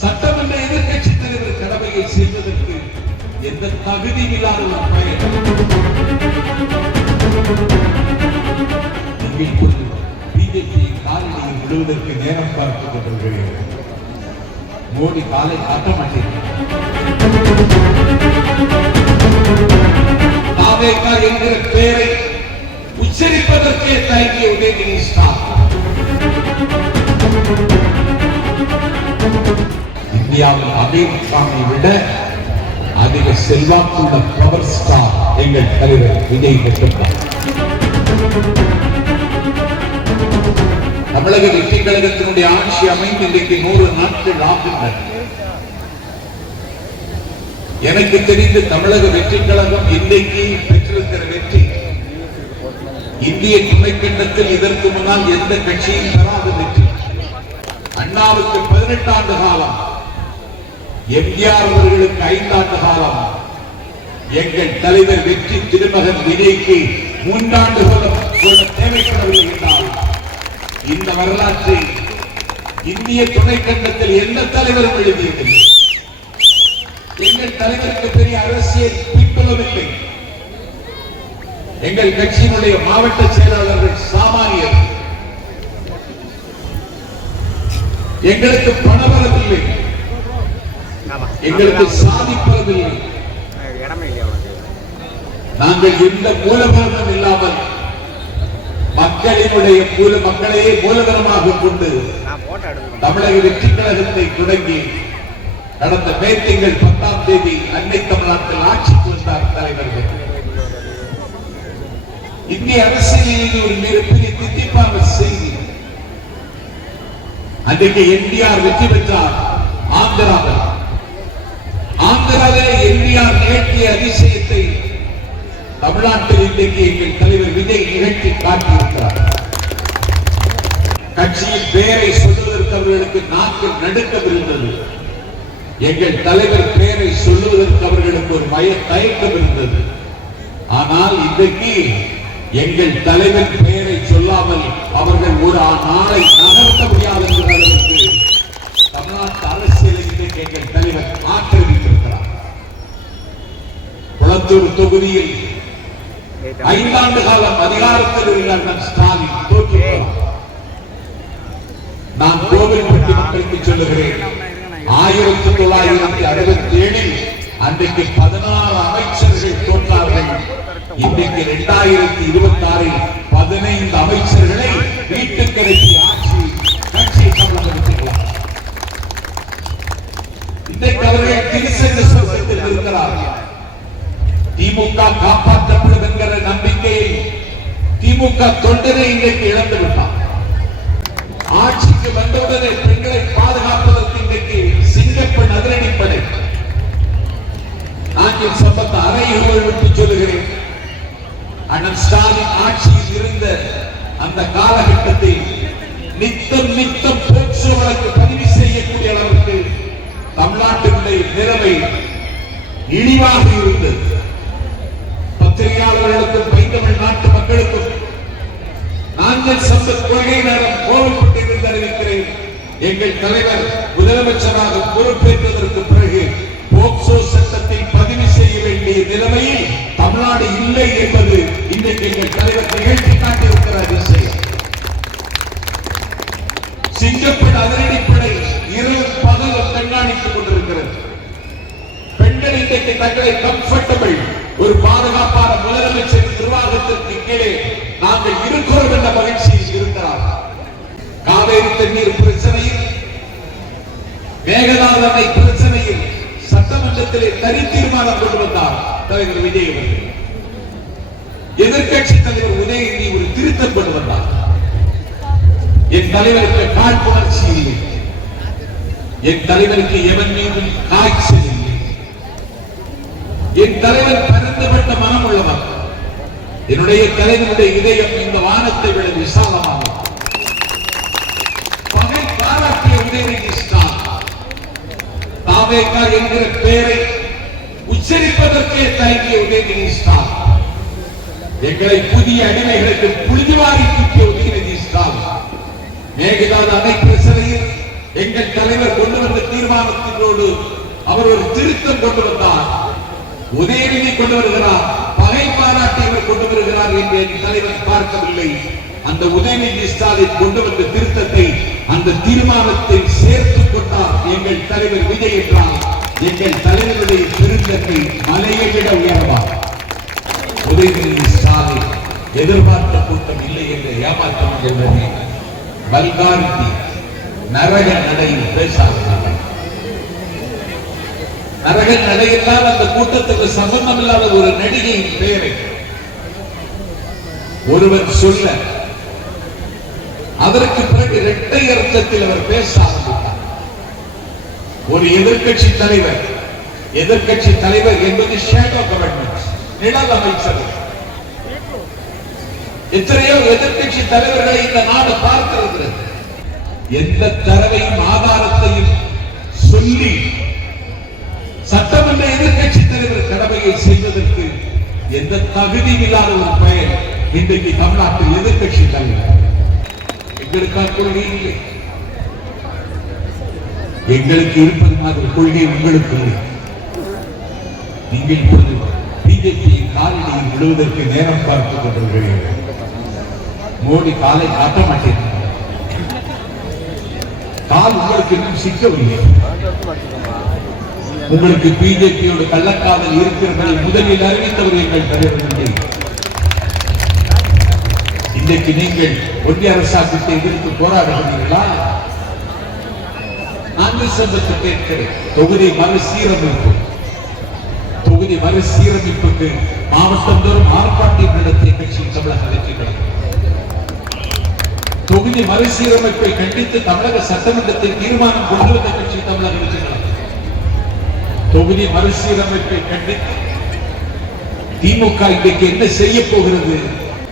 சட்டமன்ற எதிர்கட்சி தலைவர் கடமையை செய்வதற்கு எந்த தகுதி இல்லாத ஒரு பயன் பிஜேபியை காலடியில் விழுவதற்கு நேரம் பார்த்துக் கொண்டிருக்கிறேன். மோடி காலை காட்ட மாட்டேன். தாவேகா என்கிற பெயரை உச்சரிப்பதற்கே தயங்கிய உதயநிதி ஸ்டாலின் இந்தியாவில் அமெரிக்காவை விட அதிக செல்வாக்குள்ள பவர் ஸ்டார் எங்கள் தலைவர் விஜய் மட்டும்தான். தமிழக வெற்றி கழகத்தினுடைய ஆட்சி அமைந்து இன்றைக்கு 100 நாட்கள் ஆகின்றன. எனக்கு தெரிந்து தமிழக வெற்றி கழகம் இன்றைக்கு பெற்றிருக்கிற வெற்றி இந்திய துணைக்கண்டத்தில் இதற்கு முன்னால் எந்த கட்சியும் பெறாத வெற்றி. அண்ணாவுக்கு 18 ஆண்டு காலம், எம்ஜிஆர் அவர்களுக்கு 5 ஆண்டு காலம், எங்கள் தலைவர் வெற்றி திருமகன் விஜய்க்கு 3 ஆண்டு காலம் தேவைப்படவில்லை என்றால் இந்த வரலாற்றை இந்திய துணைக்கண்டத்தில் எந்த தலைவரும் எழுதியதில்லை. எங்கள் தலைவருக்கு பெரிய அரசியல் பின்புலமில்லை. எங்கள் கட்சியினுடைய மாவட்ட செயலாளர்கள் சாமானியர். எங்களுக்கு பணபலமில்லை, எங்களுக்கு சாதிப்பதில்லை. நாங்கள் எந்த மூலபலம் இல்லாமல் மக்களையே மூலதனமாக கொண்டு தமிழக வெற்றி கழகத்தை தொடங்கி கடந்த மே திங்கள் 10ஆம் தேதி அன்னை தமிழ்நாட்டில் ஆட்சிக்கு வந்தார் தலைவர்கள். இந்திய அரசியலில் ஒரு மிகப்பெரிய தித்திப்பான செய்தி. அன்றைக்கு என்டிஆர் வெற்றி பெற்றார் ஆந்திராவிலே என்டிஆர் நிகழ்த்திய அதிசயத்தை தமிழ்நாட்டில் இன்றைக்கு எங்கள் தலைவர் விஜய் நிகழ்த்தி காட்டியிருக்கிறார். கட்சியின் பெயரை சொல்வதற்கு அவர்களுக்கு நாக்கு நடுக்கம் இருந்தது. எங்கள் தலைவர் பெயரை சொல்வதற்கு அவர்களுக்கு ஒரு தயக்கம் இருந்தது. ஆனால் இன்றைக்கு எங்கள் தலைவர் பெயரை சொல்லாமல் அவர்கள் ஒரு நாளை நகர்த்த முடியாது என்ற அளவுக்கு தமிழ்நாட்டு அரசியலை இன்றைக்கு எங்கள் தலைவர் ஆக்கிரமித்திருக்கிறார். குளத்தூர் தொகுதியில் 5 ஆண்டு காலம் அதிகாரத்தில் இருந்த ஸ்டாலின் தோற்றுகிறார். நான் கோவில்பட்டி மக்களுக்கு சொல்லுகிறேன், 1967 அன்றைக்கு 16 அமைச்சர்கள் தோன்றார்கள். இன்றைக்கு 2026 15 அமைச்சர்களை வீட்டுக்கு அனுப்பி ஆட்சி கட்சியை சம்பளப்படுத்திக்கலாம். இன்றைக்கு அவர்கள் திருச்செந்த சொர்க்கத்தில் இருக்கிறார்கள். திமுக காப்பாற்றப்படும் என்கிற நம்பிக்கையை திமுக தொண்டரை இன்றைக்கு இழந்து விட்டார். ஆட்சிக்கு வந்தவுடனே பெண்களை பாதுகாப்பதற்கு இன்றைக்கு சிங்கப்பெண் அதிரடிப்படை. நான் சம்பந்த அறைகள் விட்டு சொல்லுகிறேன், அண்ணன் ஸ்டாலின் ஆட்சியில் இருந்த அந்த காலகட்டத்தில் நித்தம் போக்சோ வழக்கு பதிவு செய்யக்கூடிய அளவுக்கு தமிழ்நாட்டினுடைய நிலைமை இழிவாக இருந்தது. பத்திரிகையாளர்களுக்கும் பைந்தமிழ் நாட்டு மக்களுக்கும் நாங்கள் சந்த கொள்கை நேரம் கோவப்பட்டு இருந்து அறிவிக்கிறேன். எங்கள் தலைவர் முதலமைச்சராக பொறுப்பேற்றதற்கு பிறகு போக்சோ சட்டத்தை பதிவு செய்ய வேண்டிய நிலைமையில் தமிழ்நாடு இல்லை என்பது இன்றைக்கு எங்கள் தலைவர் நிகழ்ச்சி காட்டியிருக்கிற விஷயம். சிங்கப்பெண் அதிரடிப்படை இரவு பகலும் கண்காணித்துக் கொண்டிருக்கிறது. பெண்கள் இன்றைக்கு தங்களை கம்ஃபர்டபிள் ஒரு பாதுகாப்பான முதலமைச்சர் நிர்வாகத்திற்கு கீழே நாங்கள் இருக்கிறோம் என்ற மகிழ்ச்சியில் இருக்கிறார். காவேரி தண்ணீர் பிரச்சனையில், மேகதாது பிரச்சனையில் சட்டமன்றத்திலே தனி தீர்மானம் கொண்டு வந்தார் தலைவர் விஜய் அவர்கள். எதிர்கட்சி தலைவர் உதயநிதி ஒரு திருத்தம் கொண்டு வந்தார். என் தலைவருக்கு காழ்ப்புணர்ச்சி இல்லை, என் தலைவருக்கு எவன் மீதும் காய்ச்சல் இல்லை, என் தலைவர் பரந்துபட்ட மனம் உள்ளவர். என்னுடைய தலைவனுடைய இதயம் இந்த வானத்தை விட விசாலமானது. பகை பாராட்டிய உதயநிதி ஸ்டாலின் தாவேகா என்கிற பெயரை உச்சரிப்பதற்கே தயங்கிய உதயநிதி ஸ்டாலின், எங்களை புதிய அடிமைகளுக்கு புழுதிவாரி தூக்கிய உதயநிதி ஸ்டாலின், மேகதாது அணை பிரச்சனையில் எங்கள் தலைவர் கொண்டு வந்த தீர்மானத்தினோடு அவர் ஒரு திருத்தம் கொண்டு வந்தார். உதயநிதி கொண்டு வருகிறார், பகை பாராட்டியவர் கொண்டு வருகிறார் என்று என் தலைவர் பார்க்கவில்லை. அந்த உதயநிதி ஸ்டாலின் கொண்டு வந்த திருத்தத்தை அந்த தீர்மானத்தில் சேர்த்துக் கொண்டார் எங்கள் தலைவர் விஜய் என்றார். எங்கள் தலைவருடைய பெருந்தன்மை மலையை விட உயர்வார். உதயநிதி ஸ்டாலின் எதிர்பார்த்த கூட்டம் இல்லை என்று ஏமாற்றம் வல்காரிட்டி நரக நடையில் பேசார்கள். நரக நடையில்லாத அந்த கூட்டத்துக்கு சம்பந்தம் இல்லாத ஒரு நடிகையின் பெயரை ஒருவர் சொல்ல, அதற்கு பிறகு இரட்டை அர்த்தத்தில் அவர் பேச ஆரம்பித்தார். ஒரு எதிர்கட்சி தலைவர் என்பது ஷேடோ கவர்மெண்ட், நிழல் அமைச்சர். எத்தனையோ எதிர்கட்சி தலைவர்களை இந்த நாடு பார்க்கிறது. எந்த தரவையும் ஆதாரத்தையும் சொல்லி சட்டமன்ற எதிர்கட்சி தலைவர் கடமையை செய்வதற்கு எந்த தகுதி இல்லாத ஒரு பெயர் இன்றைக்கு தமிழ்நாட்டில் எதிர்கட்சி தலைவர். எங்களுக்கான கொள்கை இல்லை, எங்களுக்கு இருப்பது மாதிரி கொள்கை உங்களுக்கு இல்லை. நீங்கள் இப்பொழுது பிஜேபியின் காலடியில் விழுவதற்கு நேரம் பார்த்துக் கொண்டிருக்கிறீர்கள். மோடி காலை காட்ட மாட்டேன், கால் உங்களுக்கு இன்னும் சிக்கவில்லை. உங்களுக்கு பிஜேபியோட கள்ளக்காதல் இருக்கிறதை முதலில் அறிவித்தவர் எங்கள் தலைவர். இன்றைக்கு நீங்கள் ஒன்றிய அரசாங்கத்தை எதிர்த்து போராடுகிறீர்களா? நான் சம்பத்து கேட்கிறேன். தொகுதி மறுசீரமைப்புக்கு மாவட்டம் தோறும் ஆர்ப்பாட்டம் நடத்திய கட்சி தமிழக வெற்றிகள். தொகுதி மறுசீரமைப்பை கண்டித்து தமிழக சட்டமன்றத்தில் தீர்மானம் கொண்டு வந்த கட்சி தமிழக வெற்றிகள். தொகுதி மறுசீரமைப்பை கண்டித்து திமுக இன்றைக்கு என்ன செய்ய போகிறது?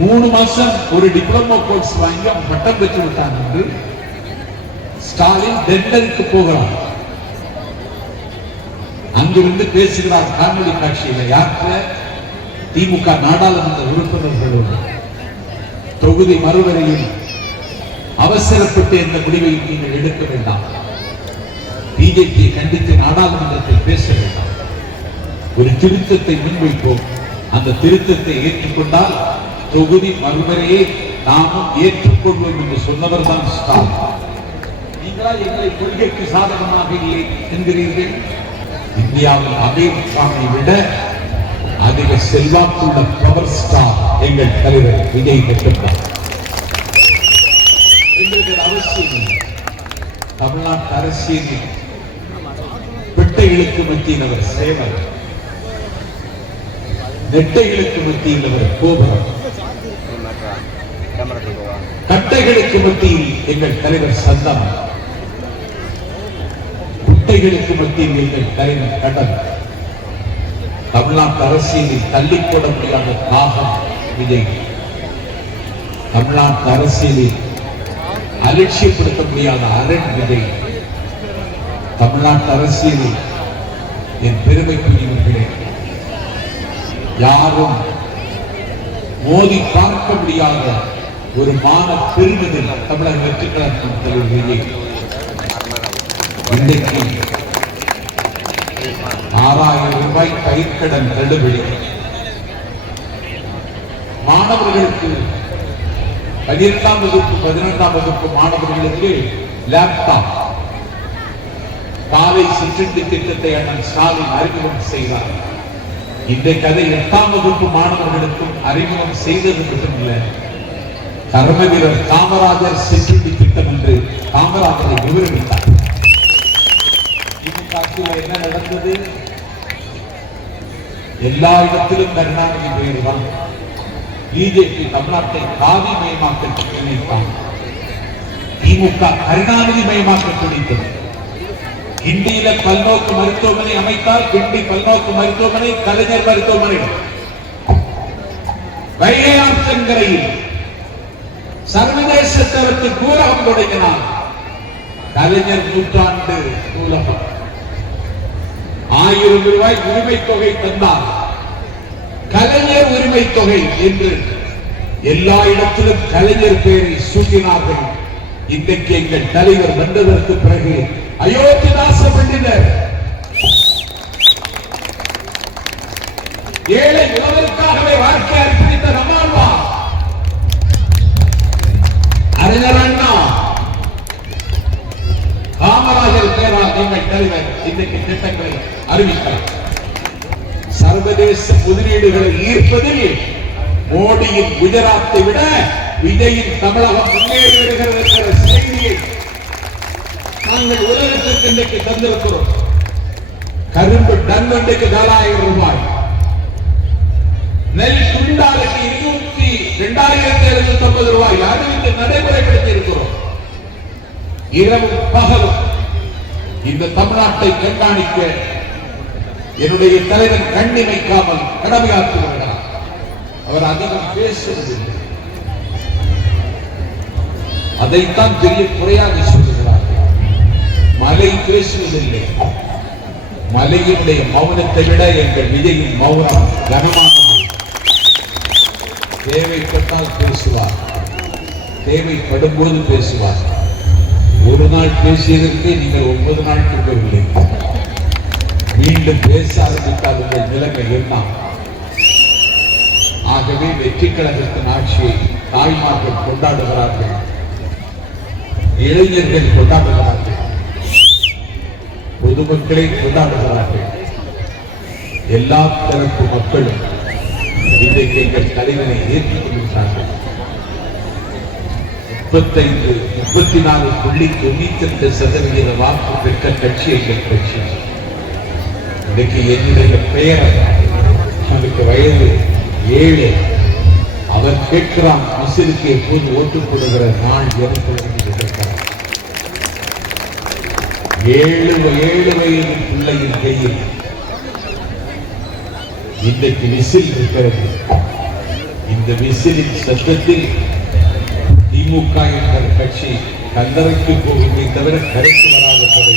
3 மாசம் ஒரு டிப்ளமோ கோர்ஸ் வாங்கி அவன் பட்டம் பெற்று விட்டான் என்று ஸ்டாலின் டெண்டருக்கு போகிறார். அங்கிருந்து பேசுகிறார் காணொலி காட்சியில. யாற்ற திமுக நாடாளுமன்ற உறுப்பினர்களோடு தொகுதி மறுவரையில் அவசரப்பட்டு என்ற முடிவை நீங்கள் எடுக்க வேண்டாம். பிஜேபியை கண்டித்து நாடாளுமன்றத்தில் பேச வேண்டாம். ஒரு திருத்தத்தை முன்வைப்போம். அந்த திருத்தத்தை ஏற்றுக்கொண்டால் தொகுதி மறுவரையை நாமும் ஏற்றுக்கொள்வோம் என்று சொன்னவர் தான் ஸ்டாலின். நீங்களா எங்களை கொள்கைக்கு சாதகமாக இல்லை என்கிறீர்கள்? இந்தியாவில் அமெரிக்காவை விட அதிக செல்வாக்குள்ள பவர் ஸ்டார் எங்கள் தலைவர் விஜய் மட்டும்தான். அவசியம் தமிழ்நாட்டு அரசியலில் பெட்டைகளுக்கு மத்தியில் அவர் சேவர், நெட்டைகளுக்கு மத்தியில் அவர் கோபுரம், கட்டைகளுக்கு மத்தியில் எங்கள் தலைவர் சந்தம், குட்டைகளுக்கு மத்தியில் எங்கள் தலைவர் கடல். தமிழ்நாட்டு அரசியலில் தள்ளிப்போட முடியாத தாகம் விஜய். தமிழ்நாட்டு அரசியலில் அலட்சியப்படுத்த முடியாத அரண் விஜய். தமிழ்நாட்டு அரசியலில் என் பெருமைக்குரியவர்களே, யாரும் மோதி பார்க்க முடியாத ஒரு மான பெருமிதல் தமிழக வெற்றிக் கழகத்தின் தலைவர் விஜய். இன்றைக்கு 6000 ரூபாய் பயிர்க்கடன் தள்ளுபடி. மாணவர்களுக்கு 12ஆம் வகுப்பு 11ஆம் வகுப்பு மாணவர்களுக்கு லேப்டாப் காலை சிற்றுண்டி திட்டத்தை அண்ணன் ஸ்டாலின் அறிமுகம் செய்தார். இன்றைக்கு அதை 8ஆம் வகுப்பு மாணவர்களுக்கும் அறிமுகம் செய்தது மட்டுமல்ல, கர்ம வீரர் காமராஜர் சிற்றுண்டி திட்டம் என்று காமராஜரை விவரித்தார். என்ன நடந்தது? எல்லா இடத்திலும் கருணாநிதி பெயர் தான். பிஜேபி தமிழ்நாட்டை காதி மயமாக்க நினைத்தார். திமுக கருணாநிதி மயமாக்க துடித்தது. கிண்டியில பல்நோக்கு மருத்துவமனை அமைத்தால் கிண்டி பல்நோக்கு மருத்துவமனை, கலைஞர் மருத்துவமனை. வைகை ஆற்றங்கரையில் சர்வதேச தரத்தில் நூலகம் தொடங்கினார். கலைஞர் நூற்றாண்டு நூலகம். 1000 ரூபாய் உரிமை தொகை தந்தார். கலைஞர் உரிமை தொகை என்று எல்லா இடத்திலும் கலைஞர் பெயரை சூட்டினார்கள். இன்றைக்கு எங்கள் தலைவர் வந்ததற்கு பிறகு அயோத்திதாச பண்டிதர் ஏழை உலகிற்காகவே வாழ்க்கை அர்ப்பணித்த நம்மாழ்வார், அறிஞர் அண்ணா, காமராஜர் பேரால் எங்கள் தலைவர் இன்றைக்கு திட்டங்களை அறிவித்தார். சர்வதேச முதலீடுகளை ஈர்ப்பதில் மோடியின் குஜராத்தை விட விஜயின் தமிழகம் முன்னேறி வருகிறது என்கிற செய்தியை நாங்கள் உலகத்திற்கு இன்றைக்கு தந்திருக்கிறோம். கரும்பு டன் ஒன்றுக்கு 4000 ரூபாய், நெல் குண்டாலுக்கு 22,750 ரூபாய் அறிவித்து நடைமுறைப்படுத்தி இருக்கிறோம். இரவும் பகலும் இந்த தமிழ்நாட்டை கண்காணிக்க என்னுடைய தலைவன் கண்ணிமைக்காமல் கடமையாற்றி வருகிறார். அவர் அதிகம் பேசுவதில்லை, அதைத்தான் பெரிய குறையாக சொல்லுகிறார். மலை பேசுவதில்லை, மலையினுடைய மௌனத்தை விட எங்கள் விஜயின் மௌனம் கனமானது. தேவைப்பட்டால் பேசுவார், தேவைப்படும் போது பேசுவார். ஒரு நாள் பேசியதற்கு நீங்கள் 9 நாள் தூங்கவில்லை. மீண்டும் பேச ஆரம்பித்தால் உங்கள் நிலைமை என்ன? ஆகவே வெற்றி கழகத்தின் ஆட்சியை தாய்மார்கள் கொண்டாடுகிறார்கள், இளைஞர்கள் கொண்டாடுகிறார்கள், பொதுமக்களை கொண்டாடுகிறார்கள். எல்லா தரப்பு மக்களும் இன்றைக்கு எங்கள் தலைவனை ஏற்றுக் கொள்கிறார்கள். 34.92% வாக்கு பெற்ற கட்சி எங்கள் கட்சி. இன்றைக்கு என்னுடைய பெயர், அவருக்கு வயது 7, அவர் கேட்கிறான் மிசிலுக்கு எப்போது ஓட்டு போடுகிற நாள் எனக்கு கேட்கிறார். 7 வயது பிள்ளையின் கையில் இன்றைக்கு விசில் இருக்கிறது. இந்த விசிலின் சத்தத்தில் திமுக என்ற கட்சி கல்லறைக்கு போவதை தவிர கரைக்கு வராத என்பதை